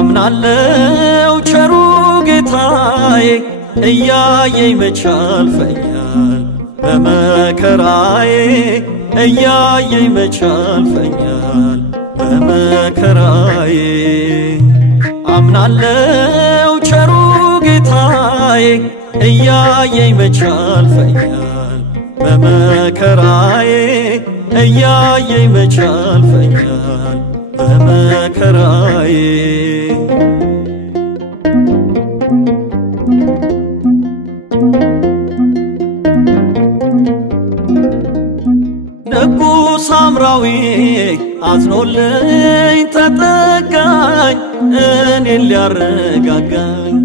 አምናለው ቸሩ ጌታዬ እያየኝ መች ያልፈኛል በመከራዬ እያየኝ መች ያልፈኛል በመከራዬ አምናለው ቸሩ ጌታዬ እያየኝ መች ያልፈኛል በመከራዬ እያየኝ መች ያልፈኛል በመከራዬ ንጉሥ ሳምራዊ አዝኖልኝ ተጠጋኝ እኔን ሊያረጋጋኝ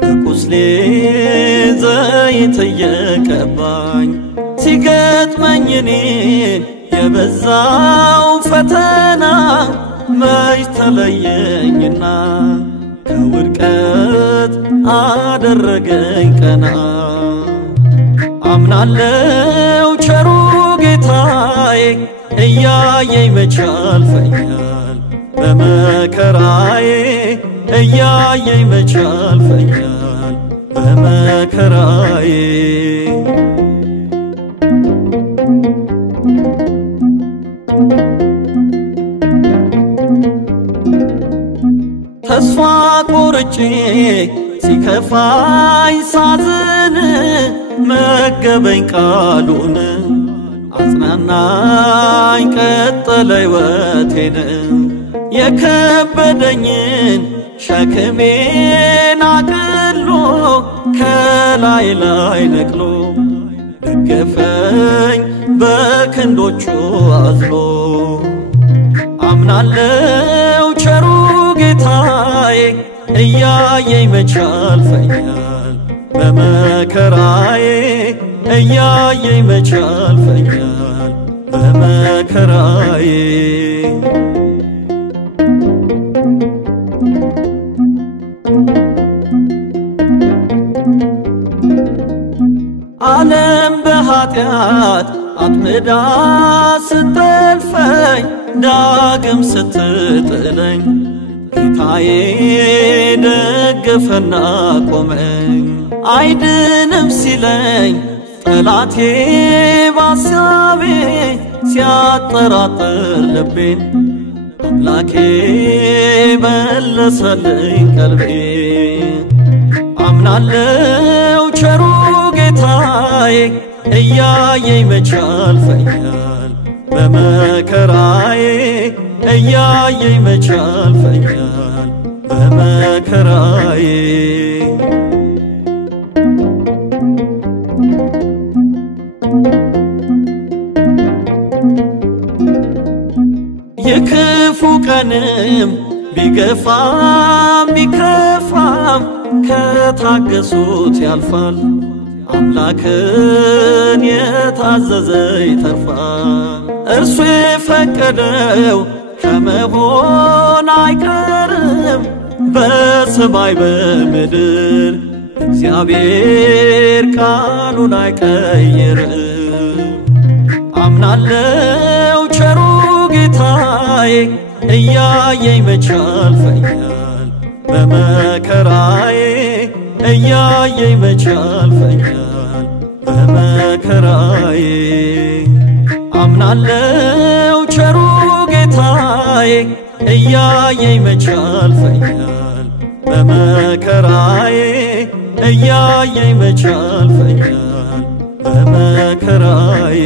በቁስሌ ዘይት እየቀባኝ ሲገጥመኝ እኔን የበዛው ፈተና መች ተለየኝና ከውድቀት አደረገኝ ቀና አምናለው ቸሩ ጌታዬ እያየኝ መች ያልፈኛል በመከራዬ እያየኝ መች ያልፈኛል በመከራዬ ተስፋ ቆርጬ ሲከፋኝ ሳዝን መገበኝ ቃሉን አጽናናኝ ቀጠለ ሕይወቴን የከበደኝን ሸክሜን አቅሎ ከላይ ላይ ነቅሎ ደገፈኝ በክንዶቹ አዝሎ አምናለው ቸሩ ጌታዬ እያየኝ መች ያልፈኛል በመከራዬ እያየኝ መች ያልፈኛል በመከራዬ ዓለም በኃጢአት አጥምዳ ስትጠልፈኝ ዳግም ስትጥለኝ ጌታዬ ደገፈና ቆመኝ አይድንም ሲለኝ ጠላቴ ባሳቤ ሲያጠራጥር ልቤን አምላኬ መለሰልኝ ቀልቤን አምናለው ቸሩ ጌታዬ እያየኝ መች ያልፈኛል በመከራዬ እያየኝ መች ያልፈኛል በመከራዬ የክፉ ቀንም ቢገፋም ቢከፋም ከታገሱት ያልፋል አምላክን የታዘዘ ይተርፋል እርሱ የፈቀደው ከመሆን አይቀርም በሰማይ በምድር እግዚአብሔር ቃሉን አይቀይርም አምናለው ቸሩ ጌታዬ እያየኝ መች ያልፈኛል በመከራዬ እያየኝ መች ያልፈኛል በመከራዬ አምናለው ቸሩ ጌታዬ እያየኝ መች ያልፈኛል በመከራዬ እያየኝ መች ያልፈኛል በመከራዬ